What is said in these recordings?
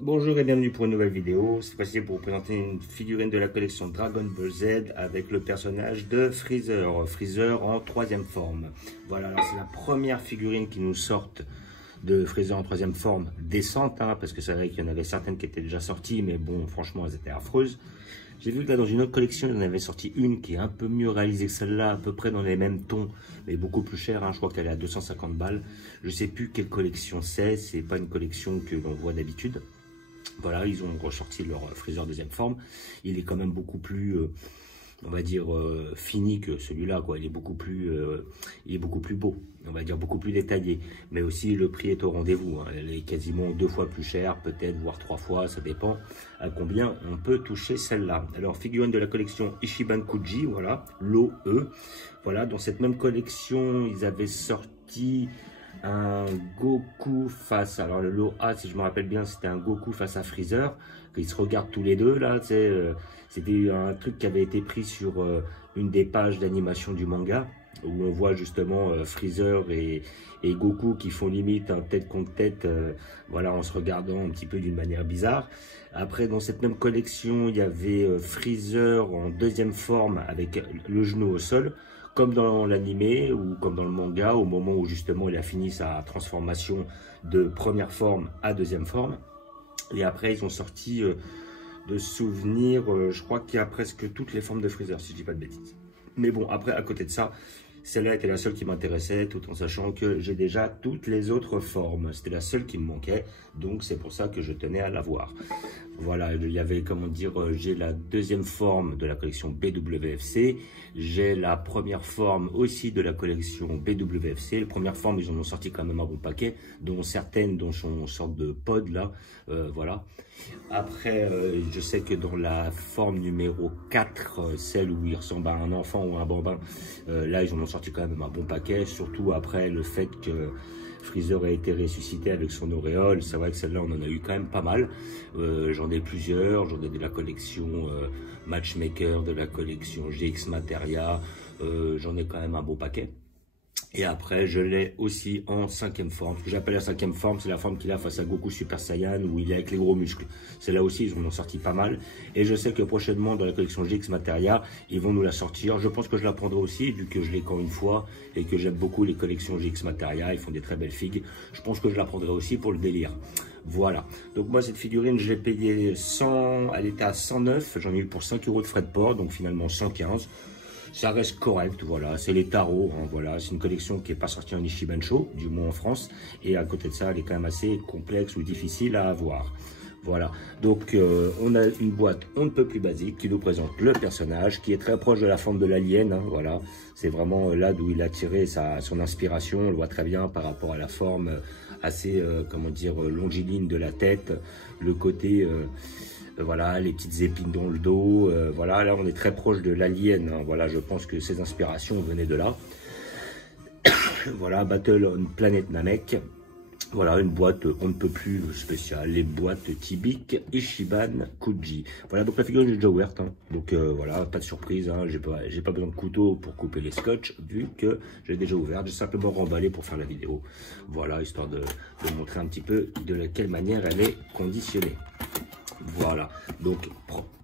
Bonjour et bienvenue pour une nouvelle vidéo. Cette fois-ci pour vous présenter une figurine de la collection Dragon Ball Z avec le personnage de Freezer. Freezer en troisième forme. Voilà, alors c'est la première figurine qui nous sortent de Freezer en troisième forme décente, hein, parce que c'est vrai qu'il y en avait certaines qui étaient déjà sorties, mais bon, franchement, elles étaient affreuses. J'ai vu que là, dans une autre collection, il y en avait sorti une qui est un peu mieux réalisée que celle-là, à peu près dans les mêmes tons, mais beaucoup plus chère, hein. Je crois qu'elle est à 250 balles. Je sais plus quelle collection c'est pas une collection que l'on voit d'habitude. Voilà, ils ont ressorti leur Freezer deuxième forme. Il est quand même beaucoup plus, on va dire, fini que celui-là, quoi. Il est beaucoup plus beau, on va dire, beaucoup plus détaillé. Mais aussi, le prix est au rendez-vous, hein. Elle est quasiment 2 fois plus chère, peut-être, voire 3 fois, ça dépend à combien on peut toucher celle-là. Alors, figurine de la collection Ichiban Kuji, voilà, l'OE. Voilà, dans cette même collection, ils avaient sorti un Goku face, alors le lot A, si je me rappelle bien, c'était un Goku face à Freezer, qu'ils se regardent tous les deux là, c'était un truc qui avait été pris sur une des pages d'animation du manga, où on voit justement Freezer et Goku qui font limite un tête contre tête, voilà, en se regardant un petit peu d'une manière bizarre. Après, dans cette même collection, il y avait Freezer en deuxième forme avec le genou au sol, comme dans l'animé ou comme dans le manga, au moment où justement il a fini sa transformation de première forme à deuxième forme. Et après, ils ont sorti de souvenirs, je crois qu'il y a presque toutes les formes de Freezer, si je dis pas de bêtises. Mais bon, après, à côté de ça, celle-là était la seule qui m'intéressait, tout en sachant que j'ai déjà toutes les autres formes. C'était la seule qui me manquait, donc c'est pour ça que je tenais à l'avoir. Voilà, il y avait, comment dire, j'ai la deuxième forme de la collection BWFC, j'ai la première forme aussi de la collection BWFC. La première forme, ils en ont sorti quand même un bon paquet, dont certaines dont sont sorte de pod là, voilà. Après, je sais que dans la forme numéro 4, celle où il ressemble à un enfant ou un bambin, là ils en ont sorti quand même un bon paquet, surtout après le fait que Freezer a été ressuscité avec son auréole. C'est vrai que celle-là, on en a eu quand même pas mal. J'en ai plusieurs. J'en ai de la collection Matchmaker, de la collection GX Materia. J'en ai quand même un beau paquet. Et après, je l'ai aussi en cinquième forme. Ce que j'appelle la cinquième forme, c'est la forme qu'il a face à Goku Super Saiyan, où il est avec les gros muscles. Celle-là aussi, ils en ont sorti pas mal. Et je sais que prochainement, dans la collection GX Materia, ils vont nous la sortir. Je pense que je la prendrai aussi, vu que je l'ai qu'en une fois, et que j'aime beaucoup les collections GX Materia. Ils font des très belles figues. Je pense que je la prendrai aussi pour le délire. Voilà. Donc moi, cette figurine, je l'ai payée 100, elle était à 109. J'en ai eu pour 5 € de frais de port, donc finalement 115. Ça reste correct, voilà, c'est les tarots, hein, voilà, c'est une collection qui n'est pas sortie en Ichiban Show, du moins en France, et à côté de ça, elle est quand même assez complexe ou difficile à avoir. Voilà, donc on a une boîte on ne peut plus basique qui nous présente le personnage, qui est très proche de la forme de l'alien, hein, voilà, c'est vraiment là d'où il a tiré son inspiration, on le voit très bien par rapport à la forme assez, comment dire, longiligne de la tête, le côté... voilà, les petites épines dans le dos, voilà, là on est très proche de l'alien, hein, voilà, je pense que ces inspirations venaient de là. Voilà, Battle on Planet Namek, voilà, une boîte on ne peut plus spéciale, les boîtes typiques Ichiban Kuji. Voilà, donc la figurine est déjà ouverte, hein, donc voilà, pas de surprise, hein, j'ai pas besoin de couteau pour couper les scotch, vu que j'ai déjà ouvert, j'ai simplement remballé pour faire la vidéo. Voilà, histoire de montrer un petit peu de quelle manière elle est conditionnée. Voilà, donc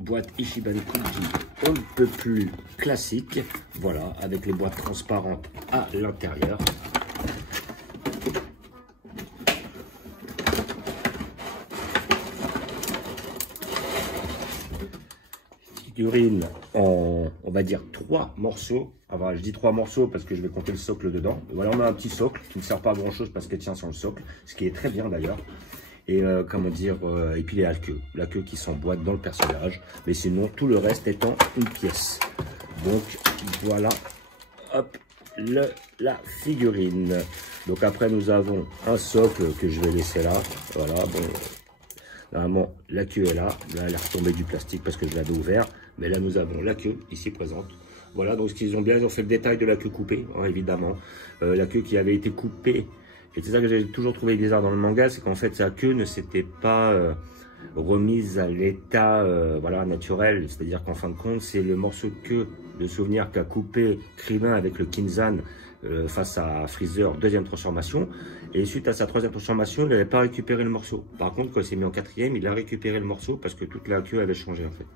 boîte Ichiban Kuji, on ne peut plus classique, voilà, avec les boîtes transparentes à l'intérieur. Figurine en, on va dire, 3 morceaux. Enfin, je dis 3 morceaux parce que je vais compter le socle dedans. Voilà, on a un petit socle qui ne sert pas à grand chose parce qu'elle tient sur le socle, ce qui est très bien d'ailleurs. Et comment dire, et puis la queue qui s'emboîte dans le personnage, mais sinon tout le reste étant une pièce. Donc voilà, hop, la figurine. Donc après nous avons un socle que je vais laisser là, voilà, bon, normalement la queue est là, là elle est retombée du plastique parce que je l'avais ouvert, mais là nous avons la queue ici présente. Voilà, donc ce qu'ils ont bien, ils ont fait le détail de la queue coupée, hein, évidemment, la queue qui avait été coupée. Et c'est ça que j'ai toujours trouvé bizarre dans le manga, c'est qu'en fait sa queue ne s'était pas remise à l'état voilà, naturel. C'est-à-dire qu'en fin de compte, c'est le morceau de queue de souvenir qu'a coupé Krillin avec le Kinzan face à Freezer, deuxième transformation. Et suite à sa troisième transformation, il n'avait pas récupéré le morceau. Par contre, quand il s'est mis en quatrième, il a récupéré le morceau parce que toute la queue avait changé en fait.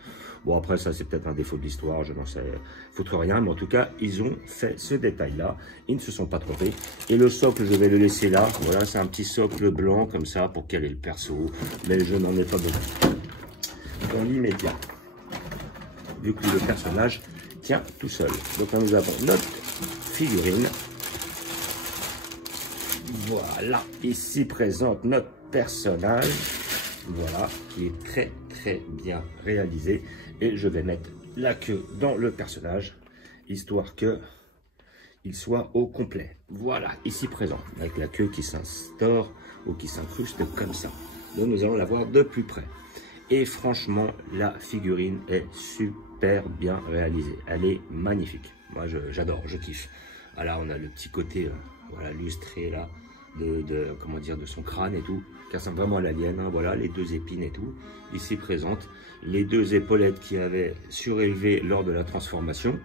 Bon, après ça, c'est peut-être un défaut de l'histoire, je n'en sais foutre rien. Mais en tout cas, ils ont fait ce détail-là. Ils ne se sont pas trompés. Et le socle, je vais le laisser là. Voilà, c'est un petit socle blanc comme ça pour caler le perso. Mais je n'en ai pas besoin. Dans l'immédiat, vu que le personnage tient tout seul. Donc là, nous avons notre figurine. Voilà, ici présente notre personnage. Voilà, qui est très très bien réalisé. Et je vais mettre la queue dans le personnage, histoire que il soit au complet. Voilà, ici présent, avec la queue qui s'instaure ou qui s'incruste comme ça. Donc nous allons la voir de plus près. Et franchement, la figurine est super bien réalisée. Elle est magnifique. Moi, j'adore, je kiffe. Voilà, on a le petit côté voilà, lustré là, comment dire, de son crâne et tout, qui ressemble vraiment à l'alien. Hein, voilà, les deux épines et tout, ici présentes. Les deux épaulettes qui avaient surélevé lors de la transformation.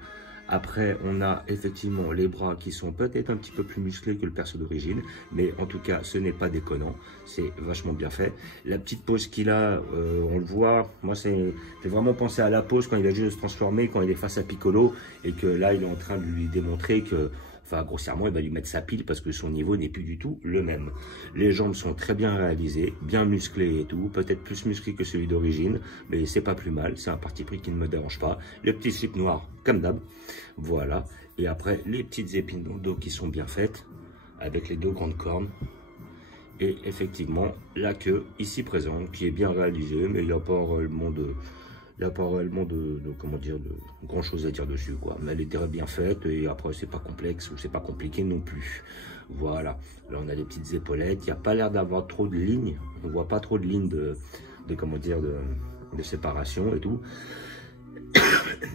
Après, on a effectivement les bras qui sont peut-être un petit peu plus musclés que le perso d'origine, mais en tout cas, ce n'est pas déconnant, c'est vachement bien fait. La petite pose qu'il a, on le voit, moi, c'est vraiment penser à la pose quand il a juste se transformer, quand il est face à Piccolo, et que là, il est en train de lui démontrer que, enfin, grossièrement, il va lui mettre sa pile parce que son niveau n'est plus du tout le même. Les jambes sont très bien réalisées, bien musclées et tout, peut-être plus musclées que celui d'origine, mais c'est pas plus mal, c'est un parti pris qui ne me dérange pas. Les petits slips noirs, comme d'hab, voilà. Et après, les petites épines dans le dos qui sont bien faites, avec les deux grandes cornes. Et effectivement, la queue ici présente, qui est bien réalisée, mais il n'y a pas réellement de... Il n'y a pas réellement comment dire, de grand chose à dire dessus, quoi. Mais elle est très bien faite et après, c'est pas complexe ou c'est pas compliqué non plus. Voilà. Là, on a les petites épaulettes. Il n'y a pas l'air d'avoir trop de lignes. On voit pas trop de lignes comment dire, de séparation et tout.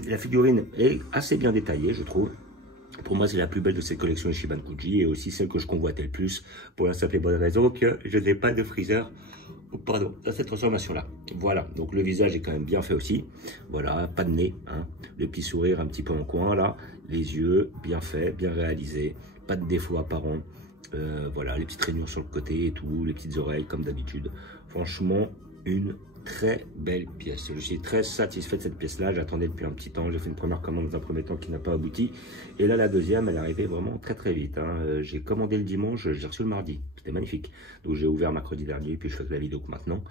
La figurine est assez bien détaillée, je trouve. Pour moi, c'est la plus belle de cette collection Ichiban Kuji et aussi celle que je convoitais le plus pour la simple et bonne raison que je n'ai pas de Freezer. Pardon, dans cette transformation-là. Voilà, donc le visage est quand même bien fait aussi. Voilà, pas de nez, hein. Le petit sourire un petit peu en coin, là. Les yeux, bien faits, bien réalisés. Pas de défauts apparents. Voilà, les petites rainures sur le côté et tout. Les petites oreilles, comme d'habitude. Franchement, une très belle pièce. Je suis très satisfait de cette pièce-là. J'attendais depuis un petit temps. J'ai fait une première commande dans un premier temps qui n'a pas abouti. Et là, la deuxième, elle est arrivée vraiment très très vite. Hein. J'ai commandé le dimanche, j'ai reçu le mardi. C'était magnifique. Donc j'ai ouvert mercredi dernier, puis je fais la vidéo que maintenant.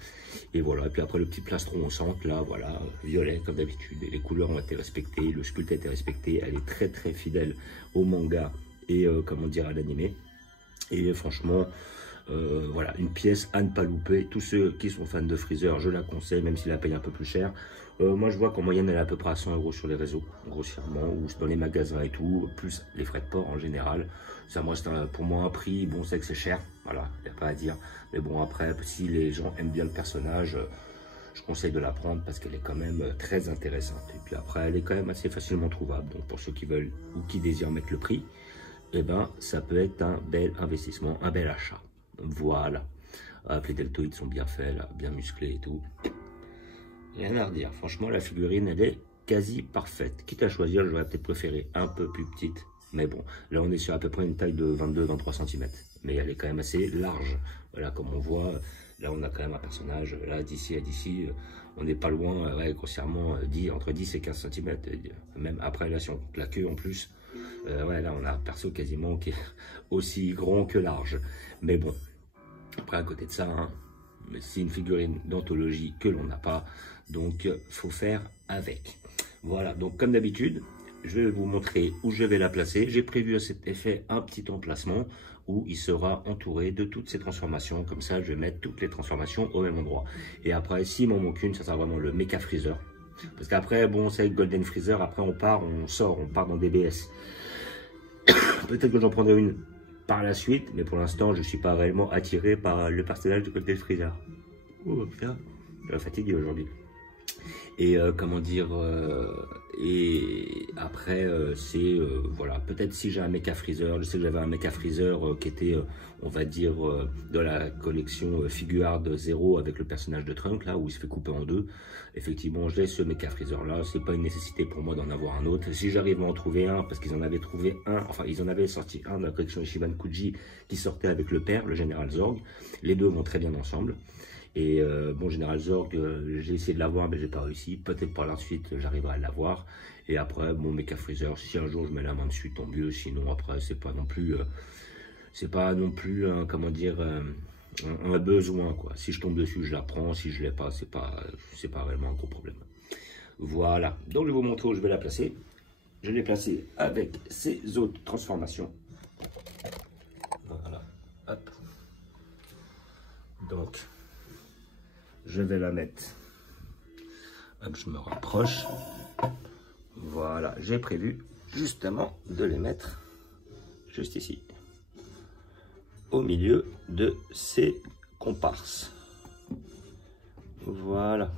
Et voilà. Et puis après, le petit plastron au centre, là, voilà, violet comme d'habitude. Les couleurs ont été respectées, le sculpte a été respecté. Elle est très très fidèle au manga et comment dire à l'animé. Et franchement... voilà, une pièce à ne pas louper. Tous ceux qui sont fans de Freezer, je la conseille, même s'il la paye un peu plus cher. Moi, je vois qu'en moyenne, elle est à peu près à 100 € sur les réseaux, grossièrement, ou dans les magasins et tout, plus les frais de port en général. Ça me reste pour moi un prix, bon, c'est que c'est cher, voilà, il n'y a pas à dire. Mais bon, après, si les gens aiment bien le personnage, je conseille de la prendre parce qu'elle est quand même très intéressante. Et puis après, elle est quand même assez facilement trouvable. Donc, pour ceux qui veulent ou qui désirent mettre le prix, eh ben, ça peut être un bel investissement, un bel achat. Voilà, les deltoïdes sont bien faits, là, bien musclés et tout. Rien à redire, franchement la figurine elle est quasi parfaite. Quitte à choisir, j'aurais peut-être préféré un peu plus petite. Mais bon, là on est sur à peu près une taille de 22-23 cm. Mais elle est quand même assez large. Voilà, comme on voit, là on a quand même un personnage, là d'ici à d'ici, on n'est pas loin, ouais, grossièrement, entre 10 et 15 cm. Même après, là si on compte la queue en plus, ouais, là on a un perso quasiment qui est aussi grand que large. Mais bon, après à côté de ça, hein, c'est une figurine d'anthologie que l'on n'a pas, donc faut faire avec. Voilà, donc comme d'habitude, je vais vous montrer où je vais la placer. J'ai prévu à cet effet un petit emplacement où il sera entouré de toutes ces transformations. Comme ça, je vais mettre toutes les transformations au même endroit. Et après, s'il m'en manque une, ça sera vraiment le Mecha Freezer. Parce qu'après, bon, c'est Golden Freezer, après on part, on sort, on part dans DBS. Peut-être que j'en prendrai une par la suite, mais pour l'instant, je ne suis pas réellement attiré par le personnage de Golden Freezer. Oh putain, je suis fatigué aujourd'hui. Et comment dire, et après c'est voilà, peut-être si j'ai un mecha freezer, je sais que j'avais un mecha freezer qui était on va dire de la collection Figuart 0 avec le personnage de Trunk là où il se fait couper en deux. Effectivement j'ai ce mecha freezer là, c'est pas une nécessité pour moi d'en avoir un autre. Si j'arrive à en trouver un, parce qu'ils en avaient trouvé un, enfin ils en avaient sorti un de la collection Ishiban Kuji qui sortait avec le père, le général Zorg, les deux vont très bien ensemble. Et bon, Général Zorg, j'ai essayé de l'avoir, mais j'ai pas réussi. Peut-être par la suite, j'arriverai à l'avoir. Et après, bon, Mecha Freezer, si un jour je mets la main dessus, tant mieux. Sinon, après, c'est pas non plus, comment dire, un besoin, quoi. Si je tombe dessus, je la prends. Si je l'ai pas, c'est pas vraiment un gros problème. Voilà. Donc, je vais vous montrer où je vais la placer. Je l'ai placée avec ces autres transformations. Voilà. Hop. Donc, je vais la mettre, hop, je me rapproche, voilà, j'ai prévu justement de les mettre juste ici, au milieu de ces comparses, voilà,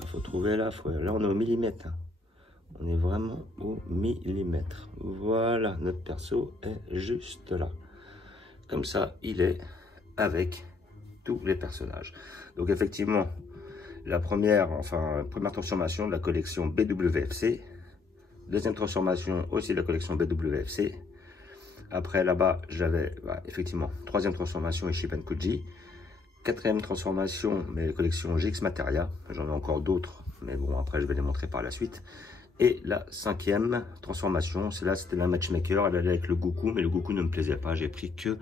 il faut trouver là, là on est au millimètre, hein. On est vraiment au millimètre, voilà, notre perso est juste là, comme ça il est avec tous les personnages. Donc effectivement, la première transformation de la collection BWFC, deuxième transformation aussi de la collection BWFC. Après là-bas, j'avais effectivement troisième transformation Ishiban Kuji, quatrième transformation mais collection GX Materia. J'en ai encore d'autres, mais bon après je vais les montrer par la suite. Et la cinquième transformation, c'est là, c'était la Matchmaker. Elle allait avec le Goku, mais le Goku ne me plaisait pas. J'ai pris que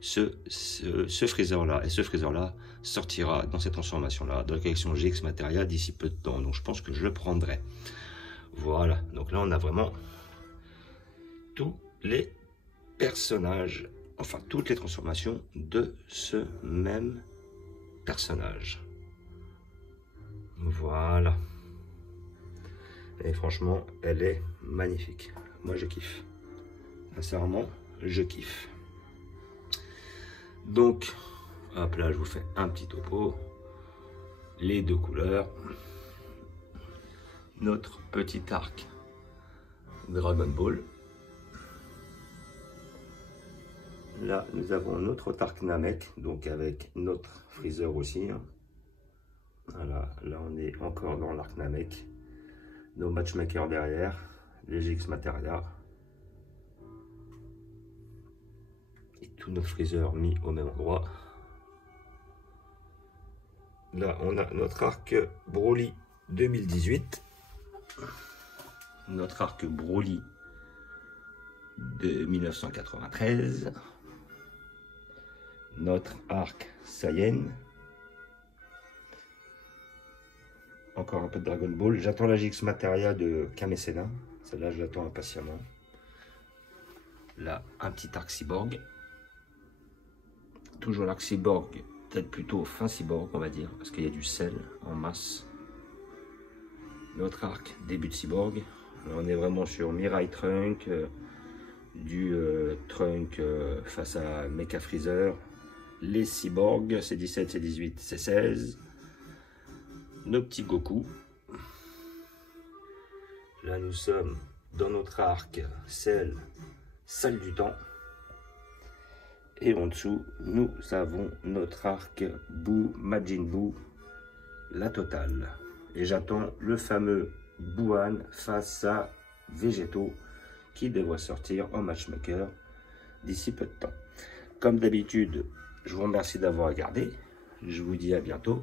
ce freezer là, et ce freezer là sortira dans cette transformation là dans la collection GX Materia d'ici peu de temps, donc je pense que je le prendrai. Voilà, donc là on a vraiment tous les personnages, enfin toutes les transformations de ce même personnage. Voilà, et franchement elle est magnifique, moi je kiffe, sincèrement je kiffe. Donc, hop là, je vous fais un petit topo. Les deux couleurs. Notre petit arc Dragon Ball. Là, nous avons notre arc Namek, donc avec notre Freezer aussi. Voilà, là on est encore dans l'arc Namek. Nos Matchmakers derrière, les GX Materia. Tous nos freezers mis au même endroit. Là, on a notre arc Broly 2018. Notre arc Broly de 1993. Notre arc Saiyan. Encore un peu de Dragon Ball. J'attends la GX Materia de Kamesena. Celle-là, je l'attends impatiemment. Là, un petit arc Cyborg. Toujours l'arc cyborg, peut-être plutôt fin cyborg on va dire, parce qu'il y a du sel en masse. Notre arc début de cyborg, là, on est vraiment sur Mirai Trunk, du Trunk face à Mecha Freezer, les cyborgs, c'est 17, c'est 18, c'est 16, nos petits Goku. Là nous sommes dans notre arc Cell, salle du temps. Et en dessous, nous avons notre arc Buu Majin Buu, la totale. Et j'attends le fameux Buuan face à Végétaux qui devrait sortir en Matchmaker d'ici peu de temps. Comme d'habitude, je vous remercie d'avoir regardé. Je vous dis à bientôt.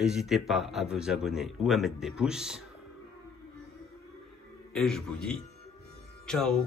N'hésitez pas à vous abonner ou à mettre des pouces. Et je vous dis ciao.